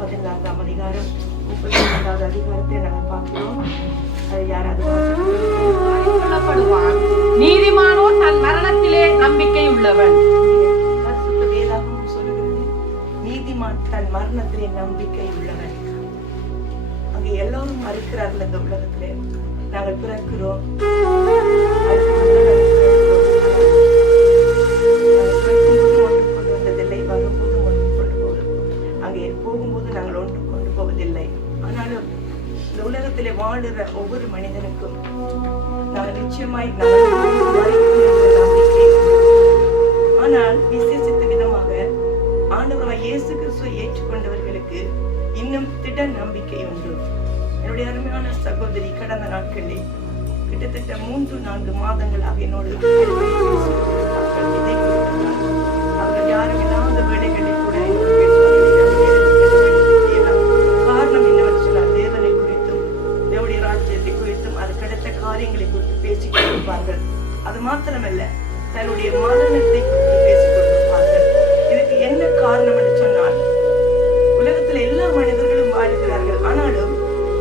14ஆம் அதிகாரம் 32வது அதிகாரத்தை நாங்கள் பார்க்கிறோம். அதை யாராவது சொல்லப்படுவான். நீதிமானோ தன் மரணத்திலே நம்பிக்கை உள்ளவன். பரிசுத்த வேதாகமம் சொல்லுகிறது, நீதிமான் தன் மரணத்திலே நம்பிக்கை உள்ளவன். அங்கே எல்லோரும் மறுக்கிறார்கள். இந்த உலகத்திலே நாங்கள் பிறக்கிறோம், உலகத்திலே வாழுற ஒவ்வொரு மனிதனுக்கும் நாங்கள் நிச்சயமாய் நம்பிக்கை. ஆனால் விசேஷித்த விதமாக ஆண்டவராகிய இயேசு கிறிஸ்துவை ஏற்றுக்கொண்டவர்களுக்கு இன்னும் திட நம்பிக்கை உண்டு. என்னுடைய அருமையான சகோதரி கடந்த நாட்களில் கிட்டத்தட்ட 3-4 மாதங்களாக என்னோடு அவர்கள் யாரும் இல்லாத வேலைகளில் கூட காரணம் என்னவென்று சொன்னால் தேவனை குறித்தும் தேவனுடைய ராஜ்யத்தை குறித்தும் அது கிடைத்த காரியங்களை குறித்து பேசிக் கொண்டிருப்பார்கள். அது மாத்திரமல்ல, தன்னுடைய மரணத்தை குறித்து பேசிக் கொண்டிருப்பார்கள். இதுக்கு என்ன காரணம் என்று சொன்னால், உலகத்தில் எல்லா மனிதர்களும் வாழ்கிறார்கள், ஆனாலும்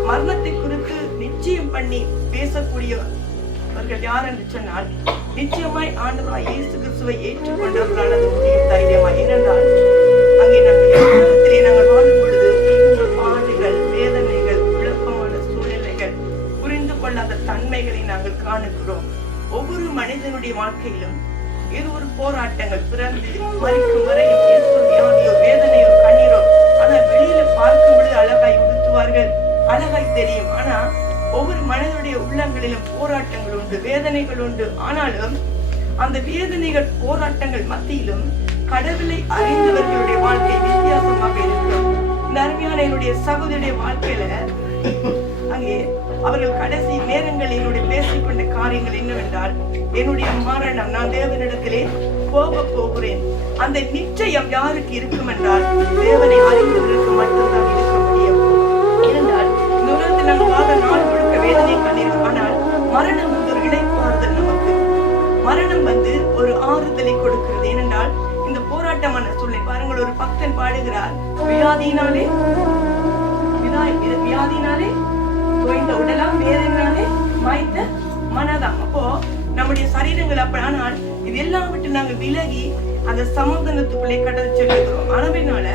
மரணத்தை குறித்து நிச்சயம் பண்ணி பேசக்கூடியவர்கள் யார் என்று சொன்னால் நிச்சயமாய் ஆண்டவராகிய இயேசு கிறிஸ்துவை ஏற்றுக்கொண்டவர்களால் அது முடியும் தைரியமாய். ஏனென்றால் அங்கே நாங்கள் வாழும் பொழுது பாடுகள், வேதனைகள், குழப்பமான சூழ்நிலைகள், புரிந்து கொள்ளாத தன்மைகளை நாங்கள் காணுகிறோம். ஒவ்வொரு மனிதனுடைய வாழ்க்கையிலும் இது ஒரு போராட்டங்கள். பிறந்து மரிக்கும் வரை வியாதியோ வேதனையோ கண்ணீரோ, ஆனால் வெளியில பார்க்கும் பொழுது அழகாய் உடுத்துவார்கள், அழகாய் தெரியும். ஆனா ஒவ்வொரு மனிதனுடைய உள்ளங்களிலும் போராட்டங்கள் உண்டு, வேதனைகள் உண்டு. ஆனாலும் அந்த வேதனைகள், போராட்டங்கள் மத்தியிலும் கடவுளை அறிந்தவர்களுடைய வாழ்க்கை வித்தியாசமாக இருக்கும். இந்த அருமையான என்னுடைய சகோதரிய வாழ்க்கையில அங்கே அவர்கள் கடைசி நேரங்களில் என்னுடைய பேசிக்கொண்ட காரியங்கள் என்னவென்றால், என்னுடைய மரணம், நான் தேவனிடத்திலே போகிறேன். அந்த நிச்சயம் யாருக்கு இருக்கும் என்றால் தேவனை அறிந்தவர்களுக்கு மட்டும்தான் இருக்க முடியும். ஏனென்றால் இந்த உலகத்தில் நாங்கள் வாழ நாள் முழுக்க வேதனை கண்ணீர். ஆனால் மரணம் வந்து ஒரு இடைப்பாறுதல். நமக்கு மரணம் வந்து ஒரு ஆறுதலை கொடுக்கிறது. ஏனென்றால் இந்த போராட்டமான சூழ்நிலை பாருங்கள். ஒரு பக்தன் பாடுகிறார், வியாதியினாலே தோய்ந்த உடலாம், வேதனாலே மாய்த்த மனதாம். அப்போ நம்முடைய சரீரங்கள் அப்ப, ஆனால் இது எல்லாம் விட்டு நாங்கள் விலகி அந்த சமாதானத்துக்குள்ளே கடந்து செல்லுகிறோம். அளவினால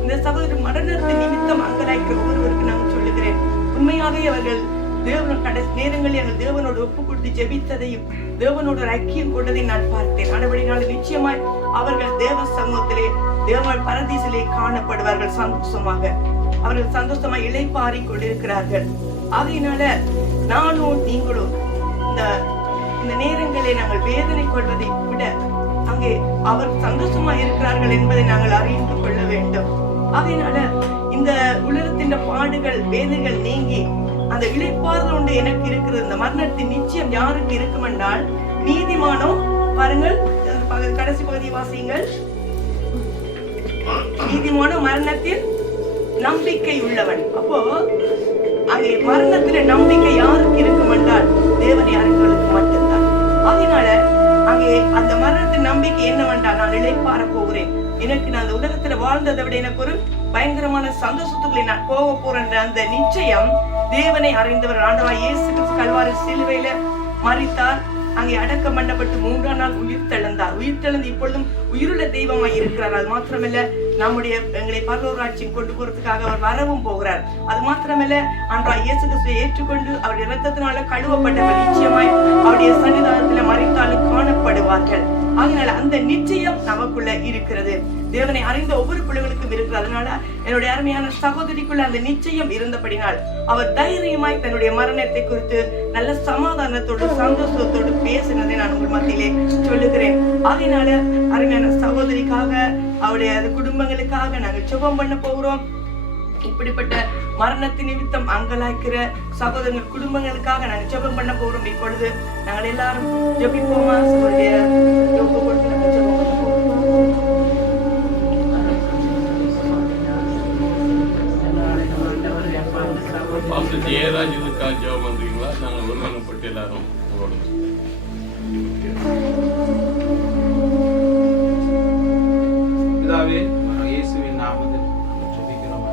இந்த சகோதரர் மரணத்தை நிமித்தம் அங்கலாய்க்கிற ஒருவருக்கு நாங்கள் சொல்லுகிறேன், உண்மையாகவே அவர்கள் தேவனோட கடைசி நேரங்களில் எங்கள் தேவனோடு ஒப்பு கொடுத்து ஜெபித்ததையும் தேவனோட ஒரு ஐக்கியம் கொண்டதை நான் பார்த்தேன். ஆனபடினால நிச்சயமாய் அவர்கள் தேவ சமூகத்திலே, தேவ பரதீசிலே காணப்படுவார்கள். சந்தோஷமாக அவர்கள் சந்தோஷமாய் இளைப்பாறிக் கொண்டிருக்கிறார்கள். ஆகையினால நானும் நீங்களும் இந்த நேரங்களை நாங்கள் வேதனை கொள்வதை விட அங்கே அவர் சந்தோஷமா இருக்கிறார்கள் என்பதை நாங்கள் அறிந்து கொள்ள வேண்டும். ஆகையினால இந்த உலகத்தின் பாடுகள், வேதனைகள் நீங்கி அந்த இளைப்பாறுதல் ஒன்று எனக்கு இருக்கிறது. இந்த மரணத்தின் நிச்சயம் யாருக்கு இருக்கும் என்றால் நீதிமானோ, பாருங்கள் கடைசி பகுதியை வாசியுங்கள், நீதிமானோ மரணத்தில் நம்பிக்கை உள்ளவன். அப்போ அங்கே மரணத்துல நம்பிக்கை யாருக்கு இருக்கும் என்றால் தேவனை அறிந்தவர்களுக்கு மட்டும்தான். அதனால அங்கே அந்த மரணத்தின் நம்பிக்கை என்னவென்றால், நான் இளைப்பாற போகிறேன், எனக்கு நான் அந்த உலகத்துல வாழ்ந்ததை விட எனக்கு ஒரு பயங்கரமான சந்தோஷத்துக்குள்ளே நான் போக போறேன். அந்த நிச்சயம் தேவனை அறிந்தவர். ஆண்டவராகிய இயேசு கிறிஸ்து கல்வாரி சிலுவையில மரித்தார், அங்கே அடக்கம் பண்ணப்பட்டு 3ஆம் நாள் உயிர் தெழுந்தார். உயிர் தெழுந்து இப்பொழுதும் உயிருள்ள தெய்வமாய் இருக்கிறார். அது மாத்திரமல்ல, நம்முடைய எங்களை பரலோகராட்சியம் கொண்டு போறதுக்காக அவர் வரவும் போகிறார். அது மாத்திரமல்ல, ஆண்டவராகிய இயேசு கிறிஸ்துவை ஏற்றுக்கொண்டு அவருடைய இரத்தத்தினால கழுவப்பட்டவர் நிச்சயமாய் அவருடைய சன்னிதானத்துல மரித்தாலும் காணப்படுவார்கள். அதனால அந்த நிச்சயம் நமக்குள்ள இருக்கிறது. தேவனை அறிந்த ஒவ்வொரு பிள்ளைகளுக்கும் இருக்கிறது. அதனால என்னுடைய அருமையான சகோதரிக்குள்ள அந்த நிச்சயம் இருந்தபடினால் அவர் தைரியமாய் தன்னுடைய மரணத்தை குறித்து நல்ல சமாதானத்தோடு சந்தோஷத்தோடு பேசினதை நான் உங்கள் மத்தியிலே சொல்லுகிறேன். அதனால அருமையான சகோதரிக்காக, அவருடைய குடும்பங்களுக்காக நாங்கள் ஜெபம் பண்ண போகிறோம். இப்படிப்பட்ட மரணத்தின் நிமித்தம் அங்கலாய்க்கிற சகோதரர்கள் குடும்பங்களுக்காக நாங்கள் ஜெபம் பண்ண போகிறோம். இப்பொழுது நாங்கள் எல்லாரும் ஜெபிப்போமா? ஜெயராஜனுக்காக ஜெபம் பண்றீங்களா? நாங்கள் ஒருமனப்பட்டு எல்லாரும் பிதாவே, இயேசுவின் நாமத்தில் ஜெபிக்கிறோம்.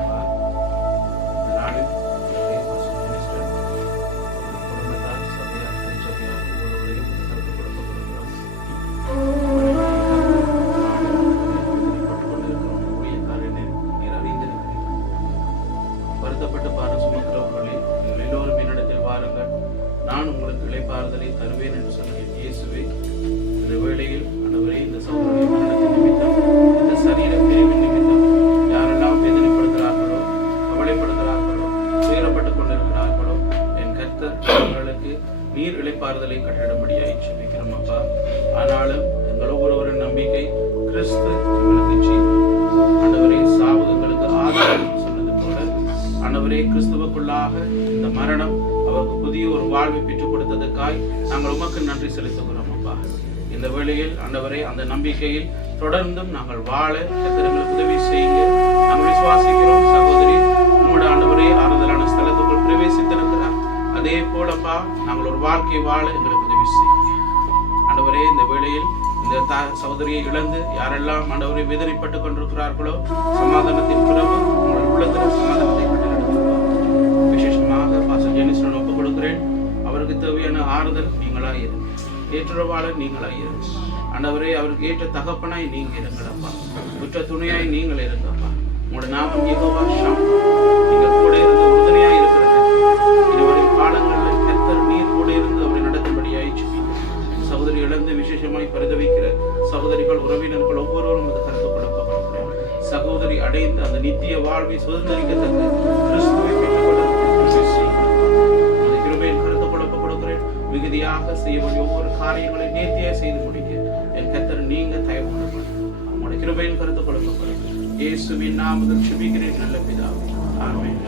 வருத்தப்பட்டு பாரம் சுமக்கிறவர்களே, நீங்கள் எல்லோரும் என்னிடத்தில் வாருங்கள், நான் உங்களுக்கு இளைப்பாறுதலை தருவேன் என்று சொல்லிய இயேசுவே, இந்த வேளையில் ஆண்டவரே, இந்த சகோதரரின் மரணத்தின் நிமித்தம், இந்த சரீர பிரிவின் நிமித்தம் யாரெல்லாம் வேதனைப்படுகிறார்களோ, கவலைப்படுகிறார்களோ, துயரப்பட்டுக் கொண்டிருக்கிறார்களோ, என் கர்த்தர் அவர்களுக்கு நீர் இளைப்பாறுதலை கட்டிடும்படியாய் ஜெபிக்கிறோம் அப்பா. ஆனாலும் எங்கள் ஒவ்வொருவரின் நம்பிக்கை கிறிஸ்து எங்களுக்கு ஜீவன். ஆண்டவரே, சாவுகளுக்கு ஆதாரம் சொன்னது போல ஆண்டவரே, கிறிஸ்துவுக்குள்ளாக இந்த மரணம் அவருக்கு புதிய ஒரு வாழ்வை பெற்றுக் கொடுத்ததற்காய் நாங்கள் உமக்கு நன்றி செலுத்துகிறோம் அப்பா. இந்த வேளையில் ஆண்டவரே, அந்த நம்பிக்கையில் தொடர்ந்தும் நாங்கள் வாழ கர்த்தருக்கு உதவி செய்யுங்க. நாங்கள் விசுவாசிக்கிறோம் சகோதரி உங்களுடைய ஆண்டவரே ஆறுதலான ஸ்தலத்துக்குள் பிரவேசித்திருக்கிறார். அதே போலப்பா நாங்கள் ஒரு வாழ்க்கை வாழ எங்களுக்கு உதவி செய்யுங்க ஆண்டவரே. இந்த வேளையில் இந்த சகோதரியை இழந்து யாரெல்லாம் ஆண்டவரை வேதனைப்பட்டுக் கொண்டிருக்கிறார்களோ, சமாதானத்தின் பிறகு உங்கள் உள்ளத்தில் சமாதானத்தை கட்டளையிடுங்கள். விசேஷமாக பாஸ்டர் ஜெனிஸ்டன் ஒப்புக் கொடுக்கிறேன். அவருக்கு தேவையான ஆறுதல் நீங்களாக இருங்க, ஏற்றுறவாளர் நீங்களாக இருங்க ஆண்டவரே. அவருக்கு ஏற்ற தகப்பனாய் நீங்க இருங்களப்பா, குற்ற துணையாய் நீங்கள் இருங்கப்பா. உங்களோட நாமம் யெகோவா ஷாமா, நீங்க கூட இருந்து உறுதுணையாய் இருக்கிறது. இதுவரை காலங்களில் கர்த்தர் நீர் கூட இருந்து அவரை நடத்தும்படியாய் சகோதரி இழந்து விசேஷமாய் பரிதவிக்கிற சகோதரிகள் உறவினர்கள் ஒவ்வொருவரும் அது கருத்து கொடுக்கப்படுகிறார். சகோதரி அடைந்து அந்த நித்திய வாழ்வை சுதந்திரிக்கத்தக்க கிறிஸ்துவை கிருபையின் கருத்து கொடுக்கிறேன். மிகுதியாக செய்ய வேண்டிய ஒவ்வொரு காரியங்களை நேர்த்தியாக செய்து முடிக்க என் கர்த்தர் நீங்க தயவு உங்களுடைய கிருபையின் கருத்து கொடுக்கப்படும். இயேசுவின் நாமத்தில் ஜெபிக்கிறேன் நல்ல பிதாவே, ஆமென்.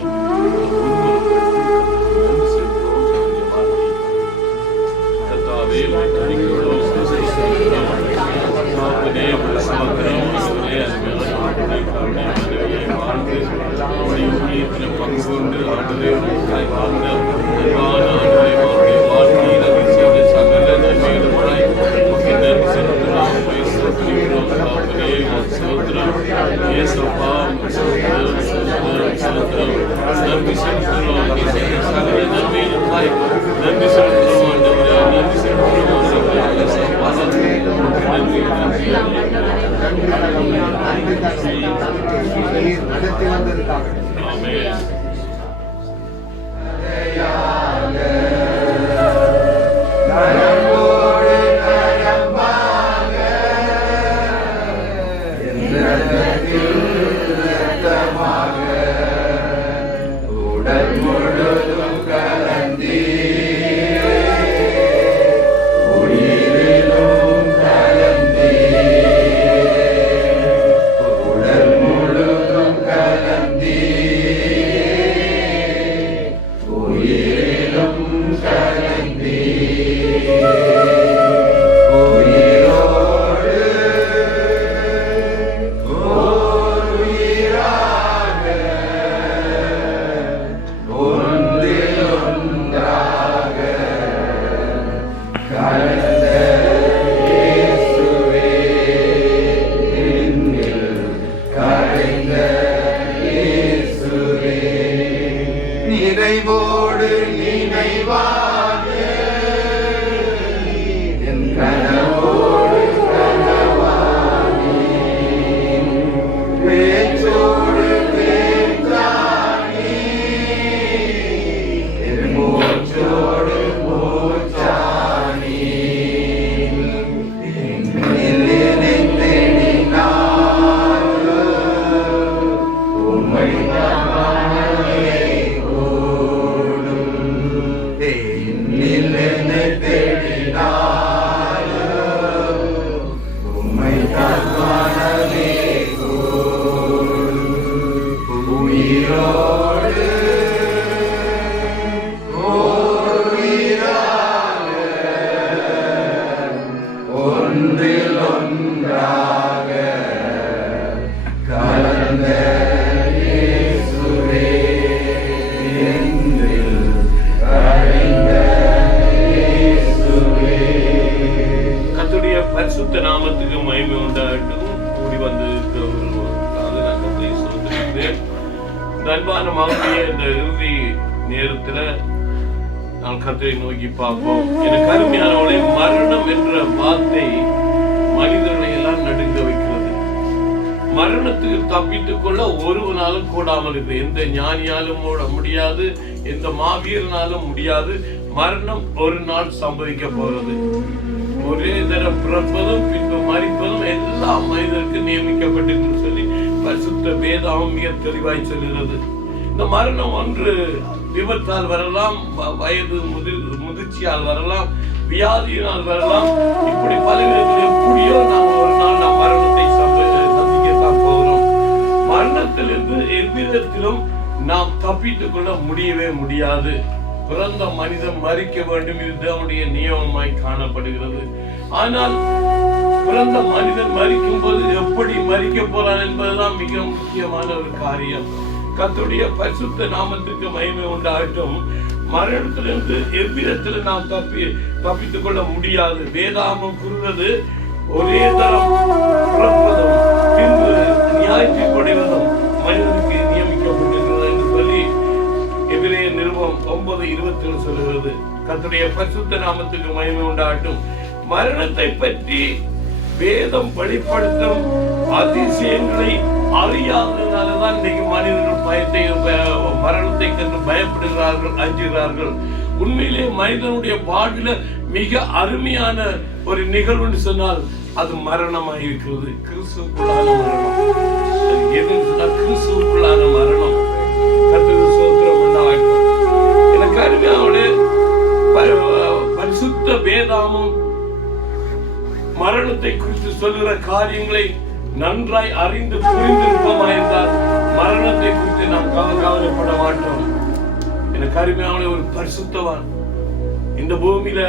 நடத்தி வந்ததுக்காக உடல் முழுதும் கலந்தி உயிரிலும் கலந்தி உடல் முழுதும் கலந்தி உயிரிலும் கலந்தி உயிரோடு ஓர் உயிராக ஒன்றில் ஒன்றாக கலந்த இயேசுவே, என்னில் கரைந்த இயேசுவே, நிறைவோடு நினைவாக என் கனவோடு கனவானி, பேச்சோடு பேச்சானி, என் மூச்சோடு மூச்சானி, என்னில் நினைத்தேனினால் உம்மை காணவே கூடும். என்னில் நினைத்தேனினால் உம்மை காணவே கூடும். உயிரோடு ஓர் உயிராக ஒன்றில் ஒன்றாக கலந்த இயேசுவே, என்னில் கரைந்த இயேசுவே. கர்த்தருடைய பரிசுத்த நாமத்துக்கு மகிமை உண்டாகட்டும். கூடி வந்திருக்கிறவர்களுக்காக நான் கர்த்தரை ஸ்தோத்திரிக்கிறேன். இந்த அன்பான மகனுடைய இந்த இறுதி நேரத்துல நான் கர்த்தரை நோக்கி பார்ப்போம். எனக்கு அருமையானவளே, மரணம் என்ற வார்த்தை மனிதர்களை எல்லாம் நடுங்க வைக்கிறது. மரணத்துக்கு தப்பித்துக் கொள்ள ஒருவனாலும் கூடாமல் இருக்கு. எந்த ஞானியாலும் முடியாது, எந்த மாவீரனாலும் முடியாது. மரணம் ஒரு நாள் சம்பவிக்க போறது. ஒரே தரம் பிறப்பதும் பின்பு மரிப்பதும் எல்லா மனிதருக்கு நியமிக்கப்பட்டிருக்கு சொல்லி பரிசுத்த வேதாகம் மிக தெளிவாய் சொல்கிறது. இந்த மரணம் ஒன்று விபத்தால் வரலாம், வயது முதிர்ச்சியால் வரலாம், வியாதியினால் வரலாம். இப்படி பலவிதத்தில் எப்படியோ நாம் ஒரு நாள் நாம் மரணத்தை சந்திக்கத்தான் போகிறோம். மரணத்திலிருந்து எவ்விதத்திலும் நாம் தப்பித்துக் கொள்ள முடியவே முடியாது. பிறந்த மனிதன் மரிக்க வேண்டும், இது தேவனுடைய நியமமாய் காணப்படுகிறது. ஆனால் பிறந்த மனிதன் மரிக்கும் போது எப்படி மரிக்க போறான் என்பதுதான் மிக முக்கியமான ஒரு காரியம். கர்த்தருடைய பரிசுத்த நாமத்துக்கு மகிமை உண்டாகட்டும். மரணத்திலிருந்து எவ்விதத்தில் நாம் தப்பித்துக் கொள்ள முடியாது. வேதாகமம் கூறுவது ஒரே தரம் பிறப்பதும் பின்பு நியாயத்தீர்ப்படைவதும் மனிதனுக்கு நியமிக்கப்பட்டிருக்கிறது என்று சொல்லி எபிரேயர் நிருபம் 9:27 சொல்கிறது. கர்த்தருடைய பரிசுத்த நாமத்துக்கு மகிமை உண்டாகட்டும். மரணத்தை பற்றி வேதம் வெளிப்படுத்தும் அதிசயங்களை அறியாததுனாலதான் இன்னைக்கு மனிதர்கள் பயத்தை மரணத்தை கண்டு பயப்படுகிறார்கள், அஞ்சுகிறார்கள். உண்மையிலே மனிதனுடைய வாழ்வில மிக அருமையான ஒரு நிகழ்வுன்னு சொன்னால் அது மரணமாக இருக்கிறது. கிறிஸ்துவுக்குள்ளான மரணம். எதுன்னு சொன்னால் கிறிஸ்துவுக்குள்ளான மரணம். கர்த்தருக்கு ஸ்தோத்திரம் உண்டாகட்டும். எனக்கு அருமையான பரிசுத்த வேதாகமம் மரணத்தை குறித்து சொல்லுகிற காரியங்களை நன்றாய் அறிந்து புரிந்திருப்போமாயிருந்தால் மரணத்தை குறித்து நாம் கவலைப்பட மாட்டோம். எனக்கு அருமையான ஒரு பரிசுத்தவான் இந்த பூமியில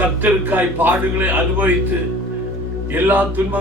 கர்த்தருக்காய் பாடுகளை அனுபவித்து எல்லா துன்பங்களும்